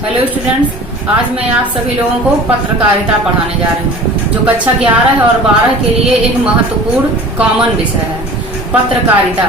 Hello students, आज मैं आप सभी लोगों को पत्रकारिता पढ़ाने जा रही हूँ, जो कक्षा 11 और 12 के लिए एक महत्वपूर्ण कॉमन विषय है। पत्रकारिता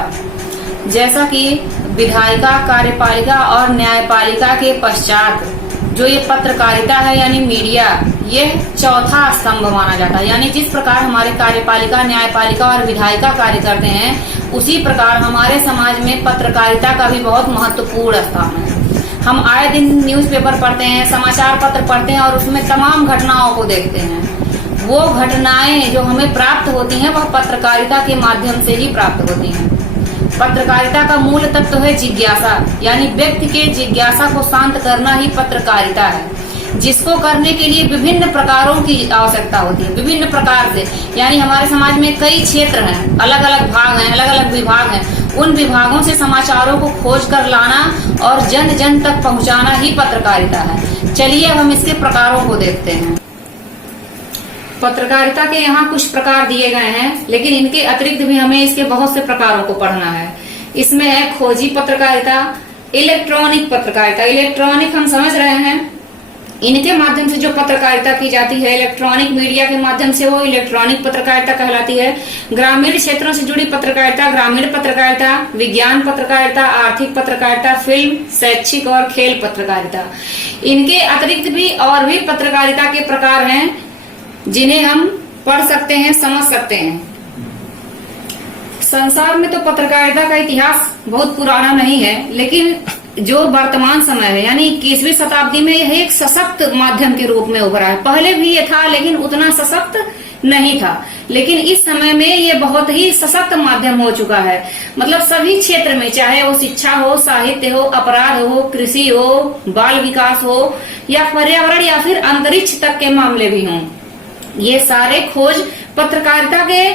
जैसा कि विधायिका, कार्यपालिका और न्यायपालिका के पश्चात जो ये पत्रकारिता है यानी मीडिया, ये चौथा स्तंभ माना जाता है। यानी जिस प्रकार हमारे कार्यपालिका, न्यायपालिका और विधायिका कार्य करते हैं, उसी प्रकार हमारे समाज में पत्रकारिता का भी बहुत महत्वपूर्ण स्थान है। हम आए दिन न्यूज़पेपर पढ़ते हैं, समाचार पत्र पढ़ते हैं और उसमें तमाम घटनाओं को देखते हैं। वो घटनाएं जो हमें प्राप्त होती हैं वह पत्रकारिता के माध्यम से ही प्राप्त होती हैं। पत्रकारिता का मूल तत्व है जिज्ञासा, यानी व्यक्ति के जिज्ञासा को शांत करना ही पत्रकारिता है, जिसको करने के लिए विभिन्न प्रकारों की आवश्यकता होती है। विभिन्न प्रकार से यानी हमारे समाज में कई क्षेत्र हैं, अलग अलग भाग हैं, अलग अलग विभाग हैं। उन विभागों से समाचारों को खोज कर लाना और जन जन तक पहुंचाना ही पत्रकारिता है। चलिए अब हम इसके प्रकारों को देखते हैं। पत्रकारिता के यहाँ कुछ प्रकार दिए गए हैं, लेकिन इनके अतिरिक्त भी हमें इसके बहुत से प्रकारों को पढ़ना है। इसमें है खोजी पत्रकारिता, इलेक्ट्रॉनिक पत्रकारिता। इलेक्ट्रॉनिक हम समझ रहे हैं, इनके माध्यम से जो पत्रकारिता की जाती है, इलेक्ट्रॉनिक मीडिया के माध्यम से, वो इलेक्ट्रॉनिक पत्रकारिता कहलाती है। ग्रामीण क्षेत्रों से जुड़ी पत्रकारिता ग्रामीण पत्रकारिता, विज्ञान पत्रकारिता, आर्थिक पत्रकारिता, फिल्म, शैक्षिक और खेल पत्रकारिता। इनके अतिरिक्त भी और भी पत्रकारिता के प्रकार हैं जिन्हें हम पढ़ सकते हैं, समझ सकते हैं। संसार में तो पत्रकारिता का इतिहास बहुत पुराना नहीं है, लेकिन जो वर्तमान समय है यानी 21वीं शताब्दी में यह एक सशक्त माध्यम के रूप में उभरा है। पहले भी ये था, लेकिन उतना सशक्त नहीं था। लेकिन इस समय में ये बहुत ही सशक्त माध्यम हो चुका है। मतलब सभी क्षेत्र में, चाहे वो शिक्षा हो, साहित्य हो, अपराध हो, कृषि हो, बाल विकास हो या पर्यावरण या फिर अंतरिक्ष तक के मामले भी हों, ये सारे खोज पत्रकारिता के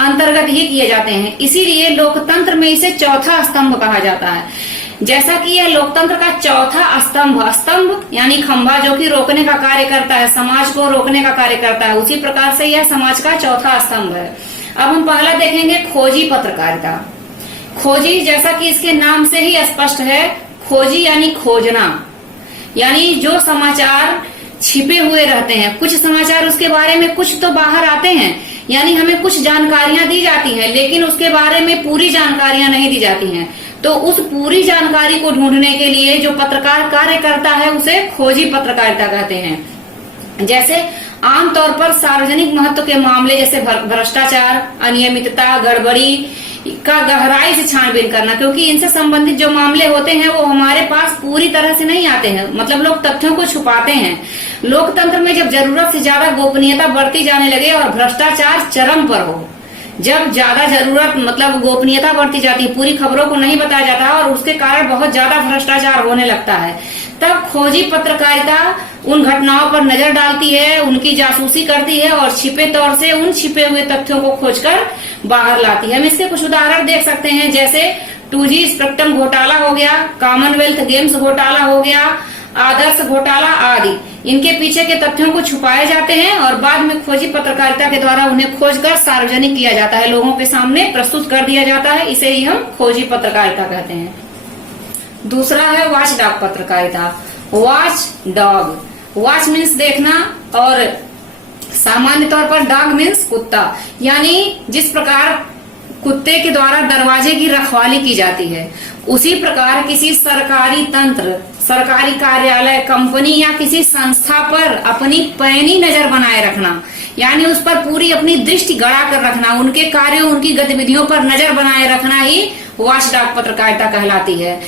अंतर्गत ही किए जाते हैं। इसीलिए लोकतंत्र में इसे चौथा स्तंभ कहा जाता है। जैसा कि यह लोकतंत्र का चौथा स्तंभ यानी खंभा जो कि रोकने का कार्य करता है, समाज को रोकने का कार्य करता है, उसी प्रकार से यह समाज का चौथा स्तंभ है। अब हम पहला देखेंगे खोजी पत्रकारिता। खोजी जैसा कि इसके नाम से ही स्पष्ट है, खोजी यानी खोजना, यानी जो समाचार छिपे हुए रहते हैं। कुछ समाचार उसके बारे में कुछ तो बाहर आते हैं, यानी हमें कुछ जानकारियां दी जाती हैं, लेकिन उसके बारे में पूरी जानकारियां नहीं दी जाती हैं। तो उस पूरी जानकारी को ढूंढने के लिए जो पत्रकार कार्य करता है उसे खोजी पत्रकारिता कहते हैं। जैसे आमतौर पर सार्वजनिक महत्व के मामले जैसे भ्रष्टाचार, अनियमितता, गड़बड़ी का गहराई से छानबीन करना, क्योंकि इनसे संबंधित जो मामले होते हैं वो हमारे पास पूरी तरह से नहीं आते हैं। मतलब लोग तथ्यों को छुपाते हैं। लोकतंत्र में जब जरूरत से ज्यादा गोपनीयता बढ़ती जाने लगे और भ्रष्टाचार चरम पर हो, जब ज्यादा जरूरत मतलब गोपनीयता बढ़ती जाती है, पूरी खबरों को नहीं बताया जाता और उसके कारण बहुत ज्यादा भ्रष्टाचार होने लगता है, तब खोजी पत्रकारिता उन घटनाओं पर नजर डालती है, उनकी जासूसी करती है और छिपे तौर से उन छिपे हुए तथ्यों को खोजकर बाहर लाती है। हम इसके कुछ उदाहरण देख सकते हैं, जैसे 2G स्पेक्ट्रम घोटाला हो गया, कॉमनवेल्थ गेम्स घोटाला हो गया, आदर्श घोटाला आदि। इनके पीछे के तथ्यों को छुपाए जाते हैं और बाद में खोजी पत्रकारिता के द्वारा उन्हें खोजकर सार्वजनिक किया जाता है, लोगों के सामने प्रस्तुत कर दिया जाता है। इसे ही हम खोजी पत्रकारिता कहते हैं। दूसरा है वॉच डॉग पत्रकारिता। वॉच डॉग, वॉच मीन्स देखना और सामान्य तौर पर डॉग मीन्स कुत्ता, यानी जिस प्रकार कुत्ते के द्वारा दरवाजे की रखवाली की जाती है, उसी प्रकार किसी सरकारी तंत्र, सरकारी कार्यालय, कंपनी या किसी संस्था पर अपनी पैनी नजर बनाए रखना, यानी उस पर पूरी अपनी दृष्टि गड़ा कर रखना, उनके कार्यों, उनकी गतिविधियों पर नजर बनाए रखना ही वॉचडॉग पत्रकारिता कहलाती है।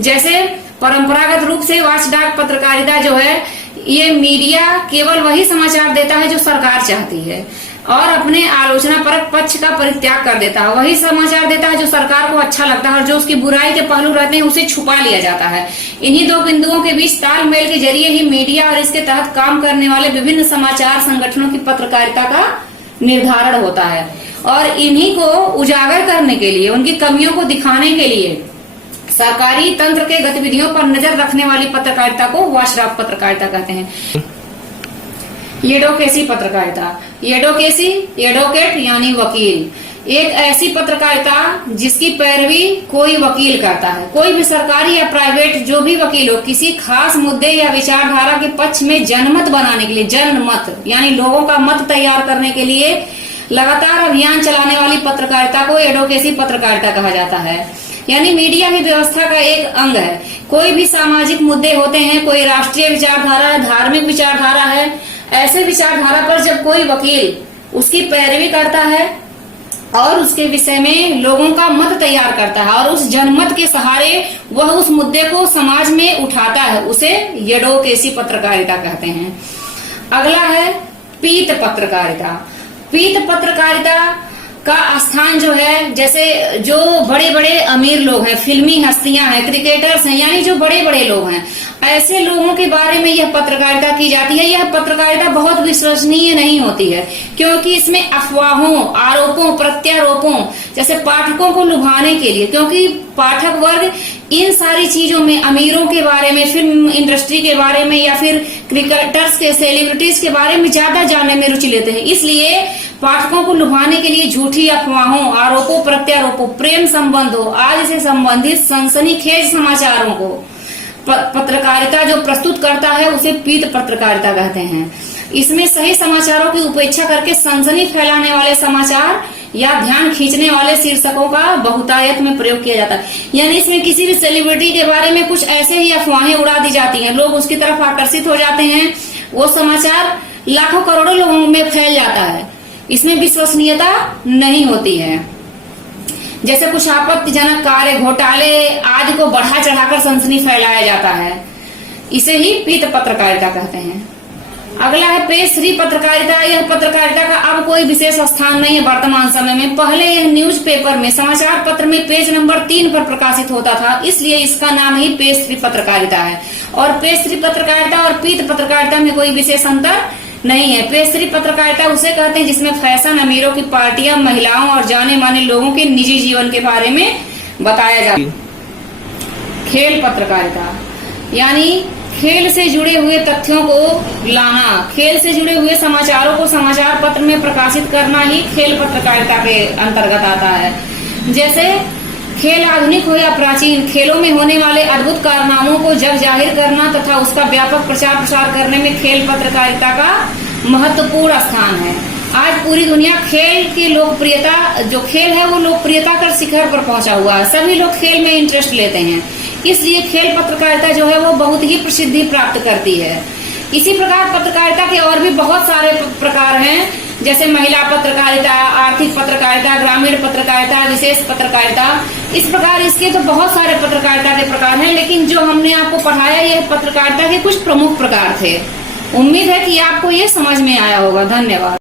जैसे परंपरागत रूप से वॉचडॉग पत्रकारिता जो है, ये मीडिया केवल वही समाचार देता है जो सरकार चाहती है और अपने आलोचनापरक पक्ष का परित्याग कर देता है। वही समाचार देता है जो सरकार को अच्छा लगता है और जो उसकी बुराई के पहलू रहते हैं उसे छुपा लिया जाता है। इन्हीं दो बिंदुओं के बीच तालमेल के जरिए ही मीडिया और इसके तहत काम करने वाले विभिन्न समाचार संगठनों की पत्रकारिता का निर्धारण होता है और इन्हीं को उजागर करने के लिए, उनकी कमियों को दिखाने के लिए सरकारी तंत्र के गतिविधियों पर नजर रखने वाली पत्रकारिता को वॉचडॉग पत्रकारिता कहते हैं। एडवोकेसी पत्रकारिता। एडवोकेसी, एडवोकेट यानी वकील, एक ऐसी पत्रकारिता जिसकी पैरवी कोई वकील करता है। कोई भी सरकारी या प्राइवेट जो भी वकील हो, किसी खास मुद्दे या विचारधारा के पक्ष में जनमत बनाने के लिए, जनमत यानी लोगों का मत तैयार करने के लिए लगातार अभियान चलाने वाली पत्रकारिता को एडवोकेसी पत्रकारिता कहा जाता है। यानी मीडिया की व्यवस्था का एक अंग है। कोई भी सामाजिक मुद्दे होते हैं, कोई राष्ट्रीय विचारधारा है, धार्मिक विचारधारा है, ऐसे विचारधारा पर जब कोई वकील उसकी पैरवी करता है और उसके विषय में लोगों का मत तैयार करता है और उस जनमत के सहारे वह उस मुद्दे को समाज में उठाता है, उसे एडवोकेसी पत्रकारिता कहते हैं। अगला है पीत पत्रकारिता। पीत पत्रकारिता का स्थान जो है, जैसे जो बड़े बड़े अमीर लोग हैं, फिल्मी हस्तियां हैं, क्रिकेटर्स हैं, यानी जो बड़े बड़े लोग हैं, ऐसे लोगों के बारे में यह पत्रकारिता की जाती है। यह पत्रकारिता बहुत विश्वसनीय नहीं होती है, क्योंकि इसमें अफवाहों, आरोपों, प्रत्यारोपों, जैसे पाठकों को लुभाने के लिए, क्योंकि पाठक वर्ग इन सारी चीजों में, अमीरों के बारे में, फिल्म इंडस्ट्री के बारे में या फिर क्रिकेटर्स के, सेलिब्रिटीज के बारे में ज्यादा जानने में रुचि लेते हैं। इसलिए पाठकों को लुभाने के लिए झूठी अफवाहों, आरोपों, प्रत्यारोपों, प्रेम संबंधों आदि से संबंधित सनसनीखेज समाचारों को पत्रकारिता जो प्रस्तुत करता है उसे पीत पत्रकारिता कहते हैं। इसमें सही समाचारों की उपेक्षा करके सनसनी फैलाने वाले समाचार या ध्यान खींचने वाले शीर्षकों का बहुतायत में प्रयोग किया जाता है। यानी इसमें किसी भी सेलिब्रिटी के बारे में कुछ ऐसे ही अफवाहें उड़ा दी जाती हैं, लोग उसकी तरफ आकर्षित हो जाते हैं, वो समाचार लाखों करोड़ों लोगों में फैल जाता है। इसमें विश्वसनीयता नहीं होती है। जैसे कुछ आपत्तिजनक कार्य, घोटाले आदि को बढ़ा चढ़ाकर सनसनी फैलाया जाता है, इसे ही पीत पत्रकारिता कहते हैं। अगला है पेशरी पत्रकारिता। यह पत्रकारिता का अब कोई विशेष स्थान नहीं है वर्तमान समय में। पहले यह न्यूज़पेपर में, समाचार पत्र में पेज नंबर 3 पर प्रकाशित होता था, इसलिए इसका नाम ही पेशरी पत्रकारिता है। और पेशरी पत्रकारिता और पीत पत्रकारिता में कोई विशेष अंतर नहीं है। पेशरी पत्रकारिता उसे कहते हैं जिसमें फैशन, अमीरों की पार्टियां, महिलाओं और जाने माने लोगों के निजी जीवन के बारे में बताया जाता है। खेल पत्रकारिता यानी खेल से जुड़े हुए तथ्यों को लाना, खेल से जुड़े हुए समाचारों को समाचार पत्र में प्रकाशित करना ही खेल पत्रकारिता के अंतर्गत आता है। जैसे खेल आधुनिक हो या प्राचीन, खेलों में होने वाले अद्भुत कारनामों को जग जाहिर करना तथा उसका व्यापक प्रचार प्रसार करने में खेल पत्रकारिता का महत्वपूर्ण स्थान है। आज पूरी दुनिया खेल की लोकप्रियता, जो खेल है वो लोकप्रियता का शिखर पर पहुंचा हुआ है। सभी लोग खेल में इंटरेस्ट लेते हैं, इसलिए खेल पत्रकारिता जो है वो बहुत ही प्रसिद्धि प्राप्त करती है। इसी प्रकार पत्रकारिता के और भी बहुत सारे प्रकार हैं, जैसे महिला पत्रकारिता, आर्थिक पत्रकारिता, ग्रामीण पत्रकारिता, विशेष पत्रकारिता। इस प्रकार इसके तो बहुत सारे पत्रकारिता के प्रकार हैं, लेकिन जो हमने आपको पढ़ाया यह पत्रकारिता के कुछ प्रमुख प्रकार थे। उम्मीद है कि आपको ये समझ में आया होगा। धन्यवाद।